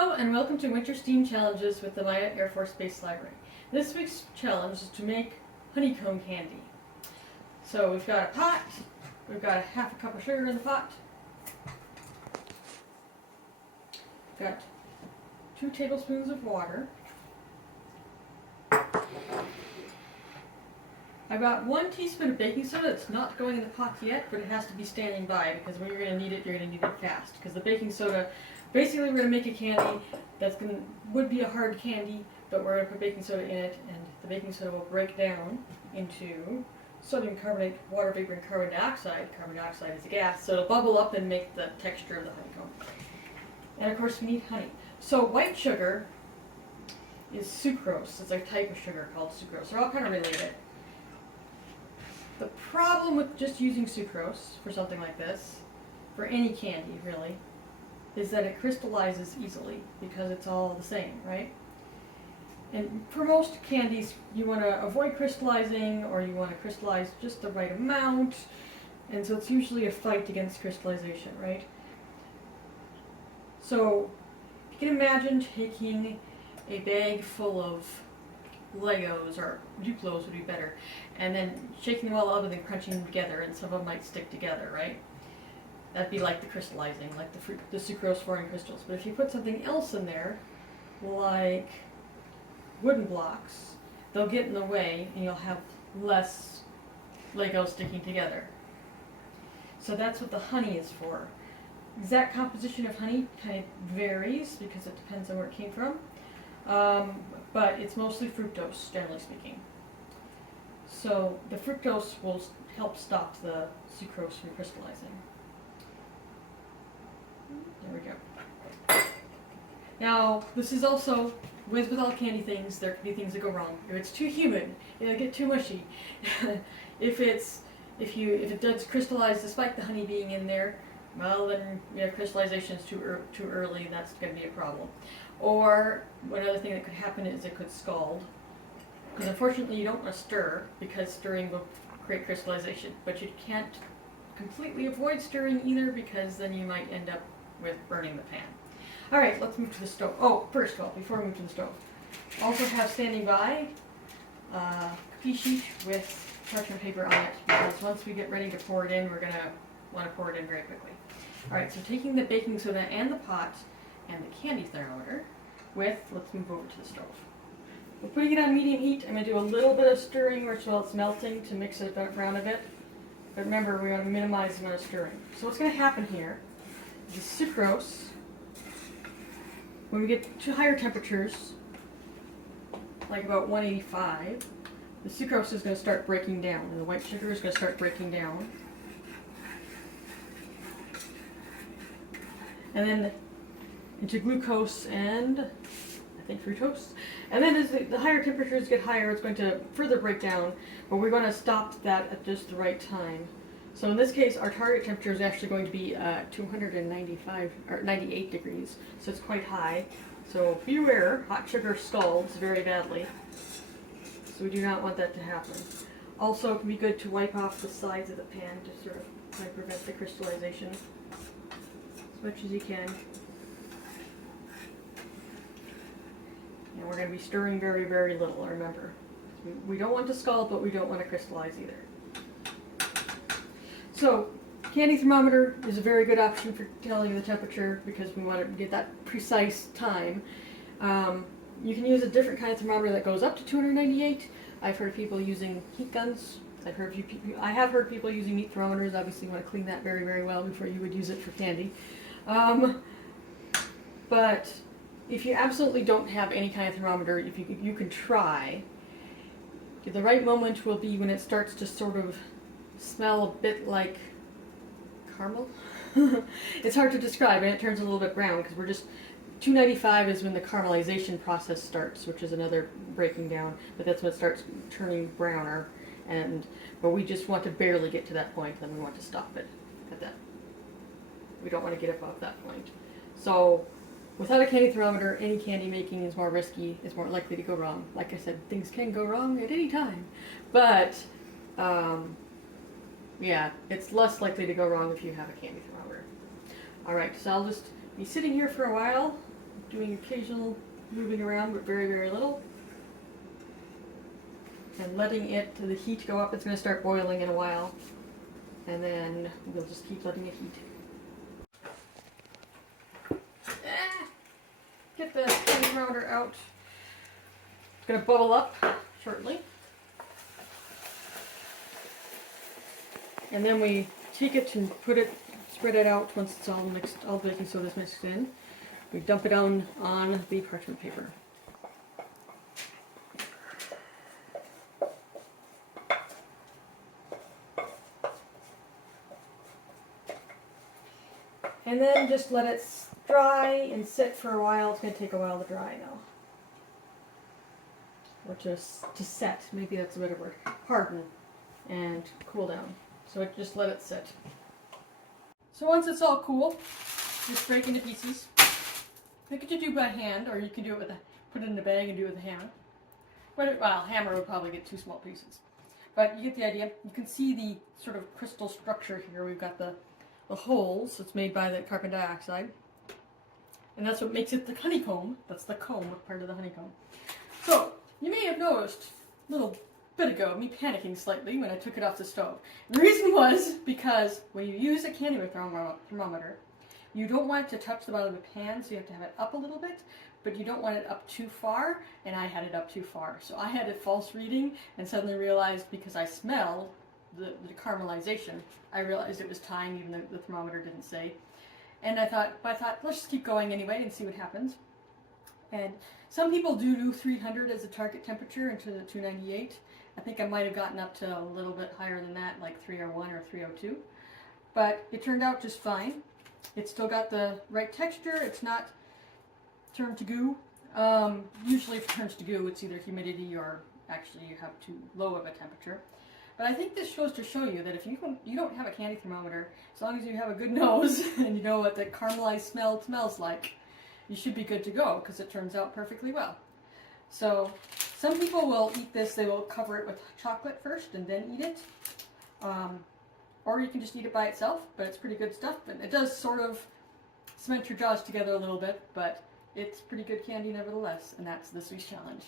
Hello and welcome to Winter STEAM Challenges with the Maya Air Force Base Library. This week's challenge is to make honeycomb candy. So we've got a pot, we've got half a cup of sugar in the pot, we've got 2 tablespoons of water. I've got 1 teaspoon of baking soda. It's not going in the pot yet, but it has to be standing by because when you're going to need it, you're going to need it fast. Because the baking soda, basically we're going to make a candy would be a hard candy, but we're going to put baking soda in it, and the baking soda will break down into sodium carbonate, water vapor, and carbon dioxide. Carbon dioxide is a gas, so it'll bubble up and make the texture of the honeycomb. And of course we need honey. So white sugar is sucrose. It's a type of sugar called sucrose. They're all kind of related. The problem with just using sucrose for something like this, for any candy really, is that it crystallizes easily because it's all the same, right? And for most candies, you want to avoid crystallizing, or you want to crystallize just the right amount, and so it's usually a fight against crystallization, right? So you can imagine taking a bag full of Legos, or Duplos would be better, and then shaking them all up and then crunching them together, and some of them might stick together, right? That'd be like the crystallizing, like the sucrose forming crystals. But if you put something else in there, like wooden blocks, they'll get in the way and you'll have less Legos sticking together. So that's what the honey is for. Exact composition of honey kind of varies because it depends on where it came from. But it's mostly fructose, generally speaking. So the fructose will help stop the sucrose from crystallizing. There we go. Now, this is also, with all candy things, there can be things that go wrong. If it's too humid, it'll get too mushy. If it does crystallize despite the honey being in there, well then crystallization is too early, that's going to be a problem. Or another thing that could happen is it could scald. Because unfortunately you don't want to stir, because stirring will create crystallization. But you can't completely avoid stirring either, because then you might end up with burning the pan. Alright, let's move to the stove. Oh, first of all, before we move to the stove, also have standing by a cookie sheet with parchment paper on it, because once we get ready to pour it in, we're going to want to pour it in very quickly. Alright, so taking the baking soda and the pot and the candy thermometer let's move over to the stove. We're putting it on medium heat. I'm going to do a little bit of stirring while it's melting to mix it around a bit. But remember, we want to minimize the amount of stirring. So what's going to happen here is the sucrose, when we get to higher temperatures, like about 185, the sucrose is going to start breaking down, and the white sugar is going to start breaking down. And then into glucose and I think fructose. And then as the higher temperatures get higher, it's going to further break down, but we're going to stop that at just the right time. So in this case, our target temperature is actually going to be 295 or 98 degrees, so it's quite high. So beware, hot sugar scalds very badly, so we do not want that to happen. Also, it can be good to wipe off the sides of the pan to sort of try to prevent the crystallization as much as you can. And we're going to be stirring very, very little, remember. We don't want to scald, but we don't want to crystallize either. So, candy thermometer is a very good option for telling the temperature because we want to get that precise time. You can use a different kind of thermometer that goes up to 298. I've heard people using heat guns. I have heard people using meat thermometers. Obviously, you want to clean that very, very well before you would use it for candy. But if you absolutely don't have any kind of thermometer, you can try. The right moment will be when it starts to sort of smell a bit like caramel. It's hard to describe, and it turns a little bit brown because 295 is when the caramelization process starts, which is another breaking down, but that's when it starts turning browner, but we just want to barely get to that point, then we want to stop it at that. We don't want to get above that point. So without a candy thermometer, any candy making is more risky, is more likely to go wrong. Like I said, things can go wrong at any time, but yeah, it's less likely to go wrong if you have a candy thermometer. Alright, so I'll just be sitting here for a while, doing occasional moving around, but very, very little. And letting the heat go up. It's going to start boiling in a while. And then we'll just keep letting it heat. Get the candy powder out. It's going to bubble up shortly. And then we take it and spread it out once it's all mixed, all the baking soda is mixed in. We dump it down on the parchment paper. And then just let it dry and sit for a while. It's going to take a while to dry now. Or just to set, maybe that's a better word. Harden and cool down. So just let it sit. So once it's all cool, just break into pieces. Make it to do by hand, or you can do it with put it in a bag and do it with a hammer. Well, hammer would probably get 2 small pieces. But you get the idea. You can see the sort of crystal structure here. We've got the holes. It's made by the carbon dioxide. And that's what makes it the honeycomb. That's the comb part of the honeycomb. So, you may have noticed a little bit ago me panicking slightly when I took it off the stove. The reason was because when you use a candy thermometer, you don't want it to touch the bottom of the pan, so you have to have it up a little bit, but you don't want it up too far, and I had it up too far. So I had a false reading and suddenly realized, because I smelled the caramelization, I realized it was time, even though the thermometer didn't say. And I thought, let's just keep going anyway and see what happens. And some people do 300 as a target temperature into the 298. I think I might have gotten up to a little bit higher than that, like 301 or 302. But it turned out just fine. It's still got the right texture. It's not turned to goo. Usually if it turns to goo, it's either humidity or actually you have too low of a temperature. But I think this goes to show you that if you don't have a candy thermometer, as long as you have a good nose and you know what the caramelized smell smells like, you should be good to go, because it turns out perfectly well. So some people will eat this, they will cover it with chocolate first and then eat it. Or you can just eat it by itself, but it's pretty good stuff. And it does sort of cement your jaws together a little bit, but it's pretty good candy nevertheless. And that's this week's challenge.